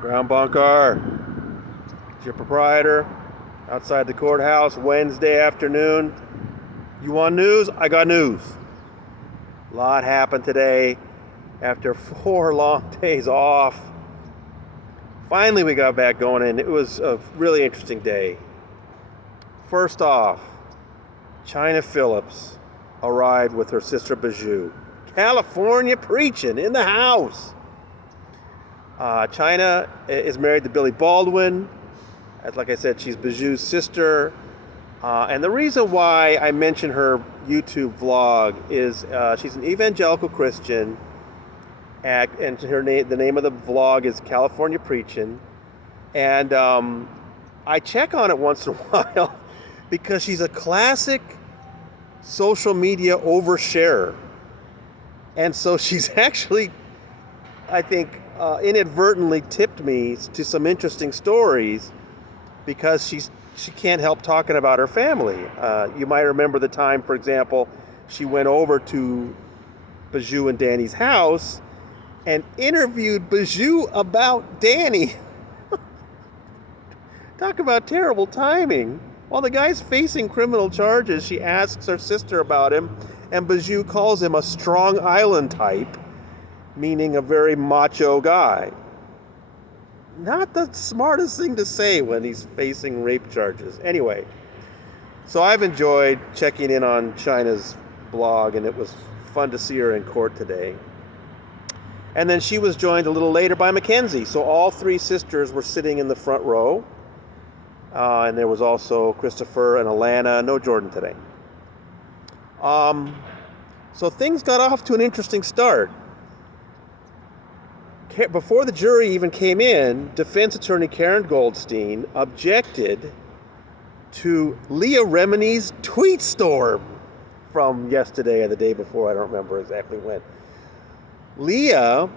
Ground bunker. It's your proprietor outside the courthouse Wednesday afternoon. You want news? I got news. A lot happened today after 4 long days off. Finally, we got back going, and it was a really interesting day. First off, China Phillips arrived with her sister Bijou. California preaching in the house. China is married to Billy Baldwin. Like I said, she's Bijou's sister. And the reason why I mention her YouTube vlog is she's an evangelical Christian. And the name of the vlog is California Preaching. And I check on it once in a while because she's a classic social media oversharer. And so she's actually, I think, inadvertently tipped me to some interesting stories because she can't help talking about her family. You might remember the time, for example, she went over to Bijou and Danny's house and interviewed Bijou about Danny. Talk about terrible timing. While the guy's facing criminal charges, she asks her sister about him, and Bijou calls him a strong island type, meaning a very macho guy. Not the smartest thing to say when he's facing rape charges. Anyway, so I've enjoyed checking in on China's blog, and it was fun to see her in court today. And then she was joined a little later by Mackenzie. So all 3 sisters were sitting in the front row. And there was also Christopher and Alana. No Jordan today. So things got off to an interesting start. Before the jury even came in, defense attorney Karen Goldstein objected to Leah Remini's tweet storm from yesterday or the day before. I don't remember exactly when. Leah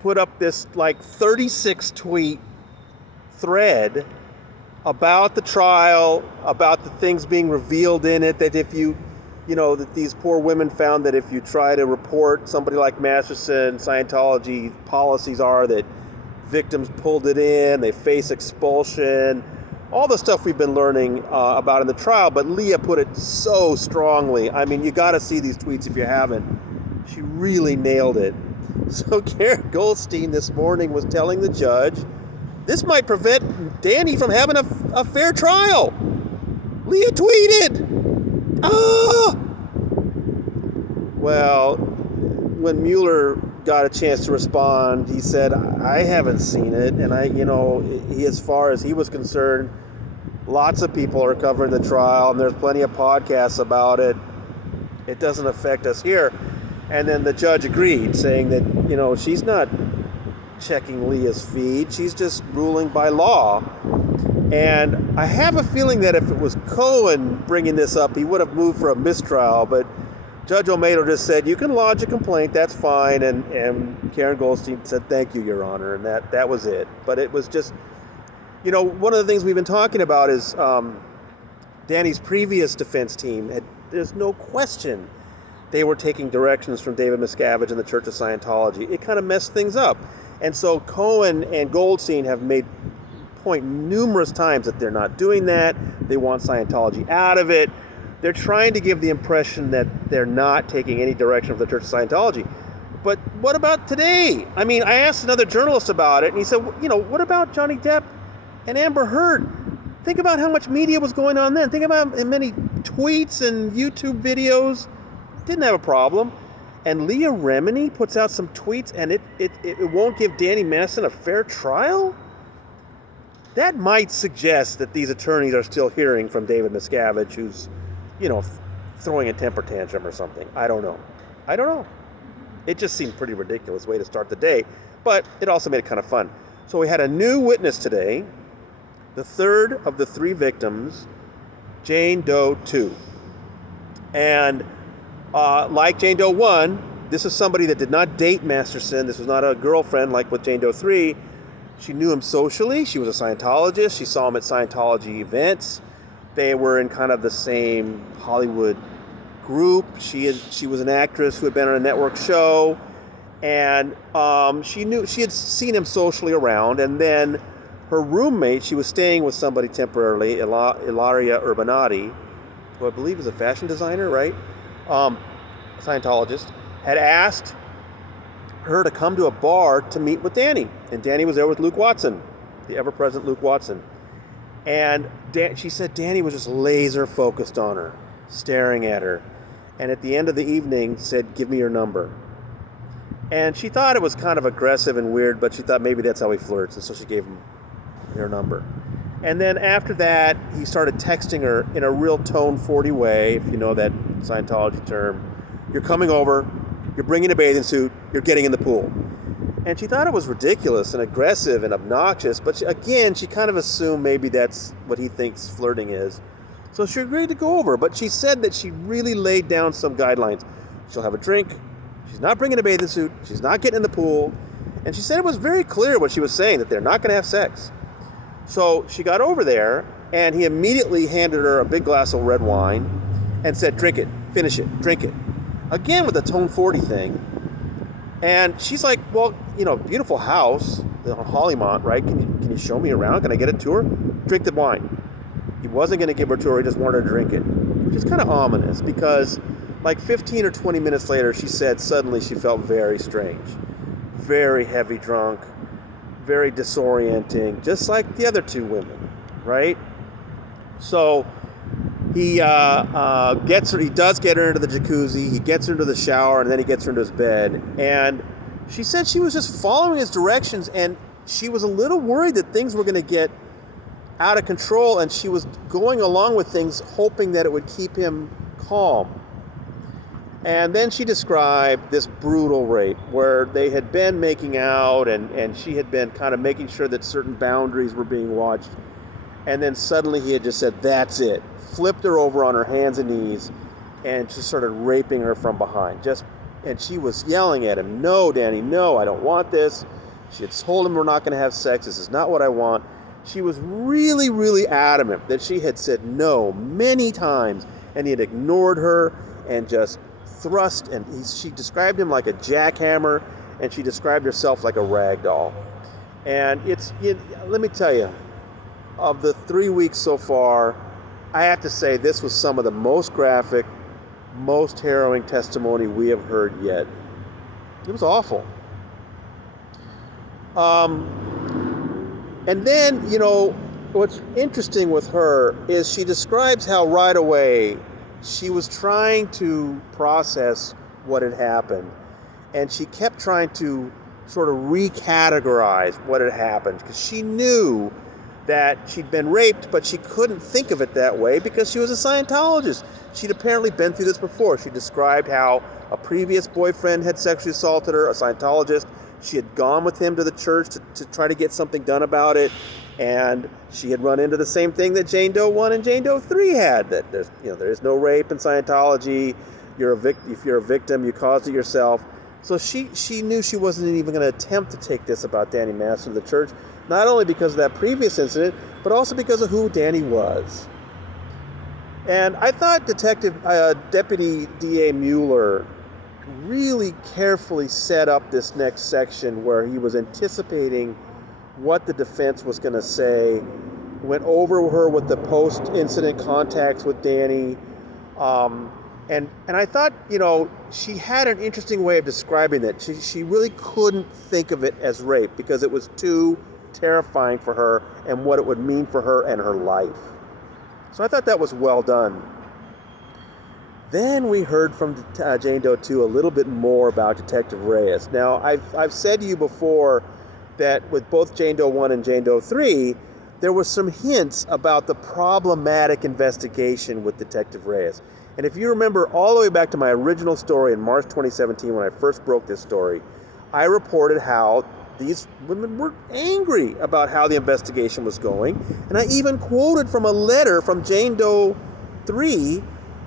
put up this 36 tweet thread about the trial, about the things being revealed in it, that if that these poor women found that if you try to report somebody like Masterson, Scientology policies are that victims pulled it in, they face expulsion, all the stuff we've been learning about in the trial. But Leah put it so strongly. I mean, you got to see these tweets if you haven't. She really nailed it. So Karen Goldstein this morning was telling the judge, this might prevent Danny from having a fair trial. Leah tweeted. Well, when Mueller got a chance to respond, he said, I haven't seen it. And as far as he was concerned, lots of people are covering the trial, and there's plenty of podcasts about it. It doesn't affect us here. And then the judge agreed, saying that, she's not checking Leah's feed. She's just ruling by law. And I have a feeling that if it was Cohen bringing this up, he would have moved for a mistrial. But Judge Olmedo just said, you can lodge a complaint, that's fine. And Karen Goldstein said, thank you, Your Honor. And that was it. But it was just, one of the things we've been talking about is Danny's previous defense team. There's no question they were taking directions from David Miscavige and the Church of Scientology. It kind of messed things up. And so Cohen and Goldstein have made point numerous times that they're not doing that. They want Scientology out of it. They're trying to give the impression that they're not taking any direction from the Church of Scientology. But what about today? I mean, I asked another journalist about it, and he said, what about Johnny Depp and Amber Heard? Think about how much media was going on then. Think about how many tweets and YouTube videos. Didn't have a problem. And Leah Remini puts out some tweets, and it won't give Danny Masterson a fair trial? That might suggest that these attorneys are still hearing from David Miscavige, who's, throwing a temper tantrum or something. I don't know. It just seemed pretty ridiculous way to start the day, but it also made it kind of fun. So we had a new witness today, the third of the 3 victims, Jane Doe 2. And like Jane Doe 1, this is somebody that did not date Masterson. This was not a girlfriend like with Jane Doe 3. She knew him socially. She was a Scientologist. She saw him at Scientology events. They were in kind of the same Hollywood group. She was an actress who had been on a network show. And she had seen him socially around, and then her roommate, she was staying with somebody temporarily, Ilaria Urbanati, who I believe is a fashion designer, right? Scientologist, had asked her to come to a bar to meet with Danny. And Danny was there with Luke Watson, the ever-present Luke Watson. And she said Danny was just laser focused on her, staring at her. And at the end of the evening said, "Give me your number." And she thought it was kind of aggressive and weird, but she thought maybe that's how he flirts. And so she gave him her number. And then after that, he started texting her in a real Tone 40 way, if you know that Scientology term. "You're coming over, you're bringing a bathing suit, you're getting in the pool." And she thought it was ridiculous and aggressive and obnoxious, but she kind of assumed maybe that's what he thinks flirting is. So she agreed to go over, but she said that she really laid down some guidelines. She'll have a drink, she's not bringing a bathing suit, she's not getting in the pool, and she said it was very clear what she was saying, that they're not going to have sex. So she got over there, and he immediately handed her a big glass of red wine and said, "Drink it, finish it, drink it." Again with the Tone 40 thing. And she's like, "Well, beautiful house on Hollymont, right? Can you show me around? Can I get a tour?" "Drink the wine." He wasn't going to give her a tour, he just wanted her to drink it. Which is kind of ominous, because like 15 or 20 minutes later, she said suddenly she felt very strange. Very heavy drunk, very disorienting, just like the other two women, right? So he does get her into the jacuzzi, he gets her into the shower, and then he gets her into his bed. And she said she was just following his directions, and she was a little worried that things were going to get out of control, and she was going along with things hoping that it would keep him calm. And then she described this brutal rape where they had been making out, and she had been kind of making sure that certain boundaries were being watched. And then suddenly he had just said, "That's it." Flipped her over on her hands and knees and just started raping her from behind. And she was yelling at him, "No, Danny, no, I don't want this." She had told him, "We're not going to have sex. This is not what I want." She was really, really adamant that she had said no many times, and he had ignored her and just thrust. And she described him like a jackhammer, and she described herself like a rag doll. And let me tell you, of the 3 weeks so far, I have to say this was some of the most graphic, most harrowing testimony we have heard yet. It was awful. And then, what's interesting with her is she describes how right away she was trying to process what had happened. And she kept trying to sort of recategorize what had happened, because she knew that she'd been raped, but she couldn't think of it that way because she was a Scientologist. She'd apparently been through this before. She described how a previous boyfriend had sexually assaulted her, a Scientologist. She had gone with him to the church to try to get something done about it, and she had run into the same thing that Jane Doe 1 and Jane Doe 3 had, that there is no rape in Scientology. If you're a victim, you caused it yourself. So she knew she wasn't even going to attempt to take this about Danny Masterson to the church, not only because of that previous incident, but also because of who Danny was. And I thought Deputy DA Mueller really carefully set up this next section where he was anticipating what the defense was going to say, went over her with the post-incident contacts with Danny, and I thought, she had an interesting way of describing it. She really couldn't think of it as rape because it was too terrifying for her and what it would mean for her and her life. So I thought that was well done. Then we heard from Jane Doe 2 a little bit more about Detective Reyes. Now, I've said to you before that with both Jane Doe 1 and Jane Doe 3, there were some hints about the problematic investigation with Detective Reyes. And if you remember all the way back to my original story in March 2017 when I first broke this story, I reported how these women were angry about how the investigation was going. And I even quoted from a letter from Jane Doe 3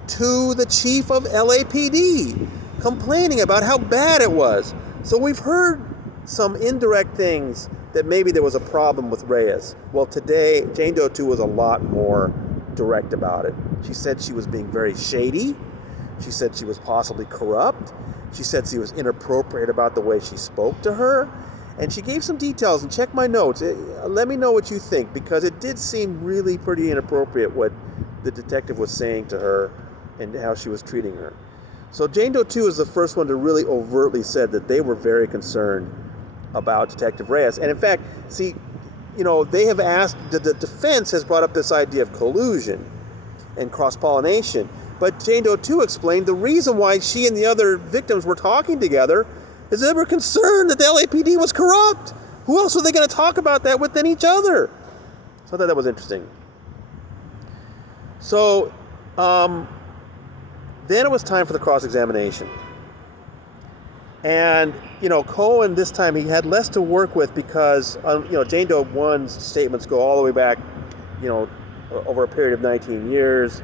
to the chief of LAPD complaining about how bad it was. So we've heard some indirect things that maybe there was a problem with Reyes. Well, today, Jane Doe 2 was a lot more direct about it. She said she was being very shady. She said she was possibly corrupt. She said she was inappropriate about the way she spoke to her. And she gave some details, and check my notes. Let me know what you think, because it did seem really pretty inappropriate what the detective was saying to her and how she was treating her. So Jane Doe 2 is the first one to really overtly said that they were very concerned about Detective Reyes. And in fact, see, they have asked, the defense has brought up this idea of collusion and cross-pollination. But Jane Doe 2 explained the reason why she and the other victims were talking together is they were concerned that the LAPD was corrupt. Who else were they going to talk about that with than each other? So I thought that was interesting. So then it was time for the cross-examination. And, Cohen this time, he had less to work with because, Jane Doe 1's statements go all the way back, over a period of 19 years.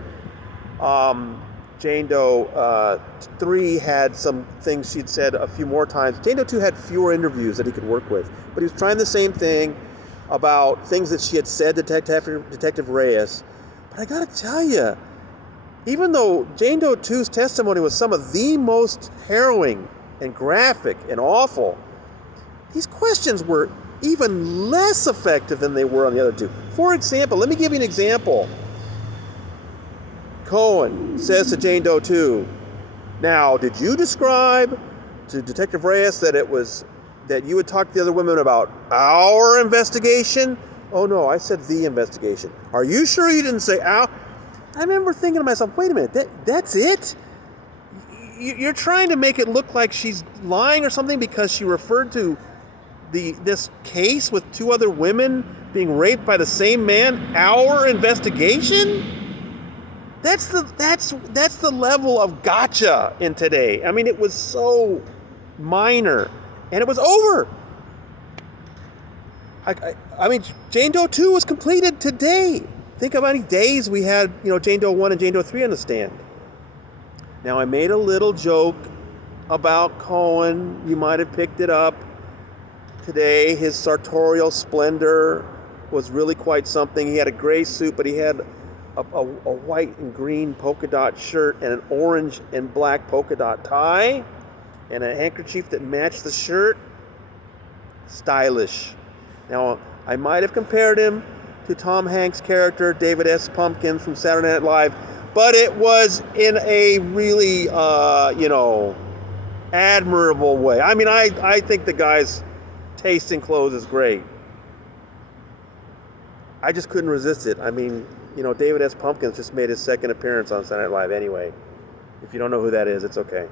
Jane Doe 3 had some things she'd said a few more times. Jane Doe 2 had fewer interviews that he could work with, but he was trying the same thing about things that she had said to Detective Reyes. But I gotta tell you, even though Jane Doe 2's testimony was some of the most harrowing and graphic and awful, these questions were even less effective than they were on the other two. For example, let me give you an example. Cohen says to Jane Doe 2, now, did you describe to Detective Reyes that you would talk to the other women about our investigation? Oh no, I said the investigation. Are you sure you didn't say our? I remember thinking to myself, wait a minute, that's it? You're trying to make it look like she's lying or something because she referred to this case with two other women being raped by the same man, our investigation? That's the level of gotcha in today. I mean, it was so minor, and it was over. I mean, Jane Doe 2 was completed today. Think of how many days we had, Jane Doe 1 and Jane Doe 3 on the stand. Now, I made a little joke about Cohen. You might have picked it up today. His sartorial splendor was really quite something. He had a gray suit, but he had a white and green polka dot shirt and an orange and black polka dot tie and a handkerchief that matched the shirt. Stylish. Now, I might have compared him to Tom Hanks' character, David S. Pumpkins from Saturday Night Live, but it was in a really, admirable way. I mean, I think the guy's taste in clothes is great. I just couldn't resist it. I mean, David S. Pumpkins just made his second appearance on Saturday Night Live anyway. If you don't know who that is, it's okay.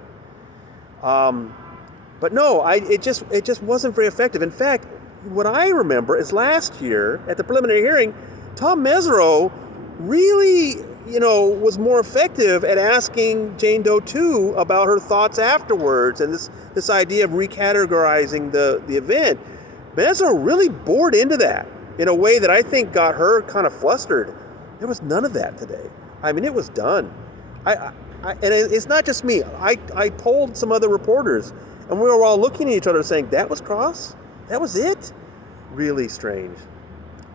But no, it just wasn't very effective. In fact, what I remember is last year at the preliminary hearing, Tom Mesereau really, was more effective at asking Jane Doe 2 about her thoughts afterwards and this idea of recategorizing the event. Mesereau really bored into that in a way that I think got her kind of flustered. There was none of that today. I mean, it was done. And it's not just me. I polled some other reporters, and we were all looking at each other saying, that was Cross? That was it? Really strange.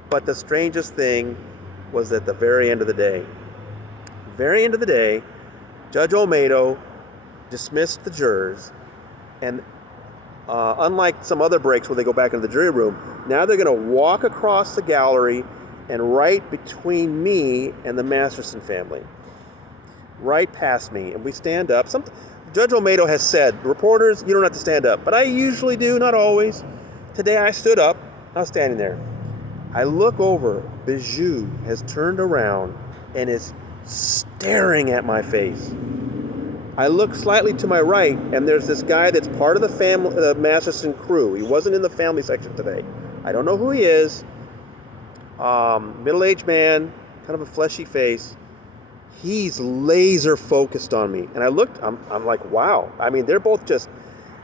But the strangest thing was at the very end of the day. Judge Olmedo dismissed the jurors, and unlike some other breaks where they go back into the jury room, now they're going to walk across the gallery and right between me and the Masterson family. Right past me. And we stand up. Judge Olmedo has said, reporters, you don't have to stand up. But I usually do, not always. Today I stood up. I was standing there. I look over. Bijou has turned around and is staring at my face. I look slightly to my right, and there's this guy that's part of the Masterson crew. He wasn't in the family section today. I don't know who he is. Middle-aged man, kind of a fleshy face. He's laser focused on me. And I looked, I'm like, wow. I mean, they're both just,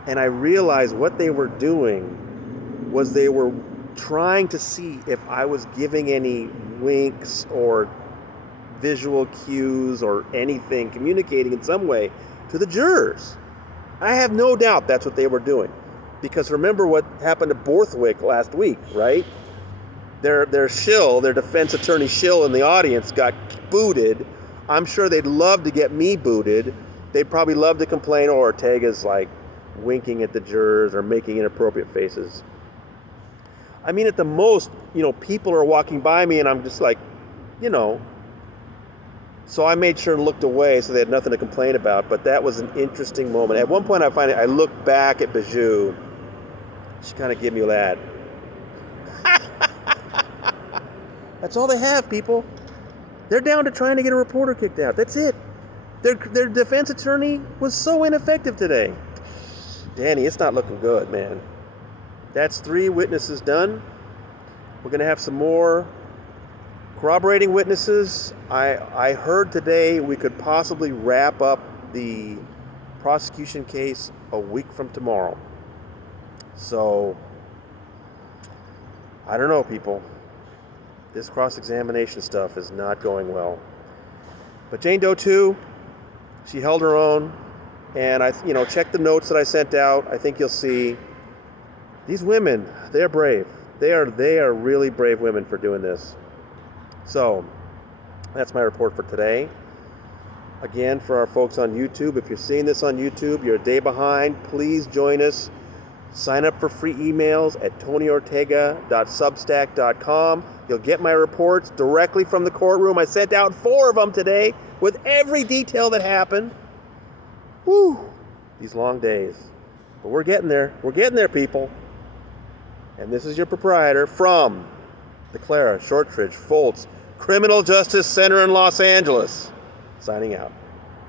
and I realized what they were doing was they were trying to see if I was giving any winks or visual cues or anything, communicating in some way to the jurors. I have no doubt that's what they were doing. Because remember what happened to Borthwick last week, right? Their defense attorney Schill in the audience got booted. I'm sure they'd love to get me booted, they'd probably love to complain, or Ortega's like winking at the jurors or making inappropriate faces. I mean, at the most, people are walking by me and I'm just like, so I made sure and looked away so they had nothing to complain about. But that was an interesting moment. At one point I looked back at Bijou. She kind of gave me that. That's all they have, people. They're down to trying to get a reporter kicked out. That's it. Their defense attorney was so ineffective today. Danny, it's not looking good, man. That's 3 witnesses done. We're going to have some more corroborating witnesses. I heard today we could possibly wrap up the prosecution case a week from tomorrow. So, I don't know, people. This cross-examination stuff is not going well. But Jane Doe 2, she held her own. And check the notes that I sent out. I think you'll see these women, they're brave. They are really brave women for doing this. So, that's my report for today. Again, for our folks on YouTube, if you're seeing this on YouTube, you're a day behind, please join us. Sign up for free emails at tonyortega.substack.com. You'll get my reports directly from the courtroom. I sent out 4 of them today with every detail that happened. Whew, these long days. But we're getting there. We're getting there, people. And this is your proprietor from the Clara Shortridge Foltz Criminal Justice Center in Los Angeles, signing out.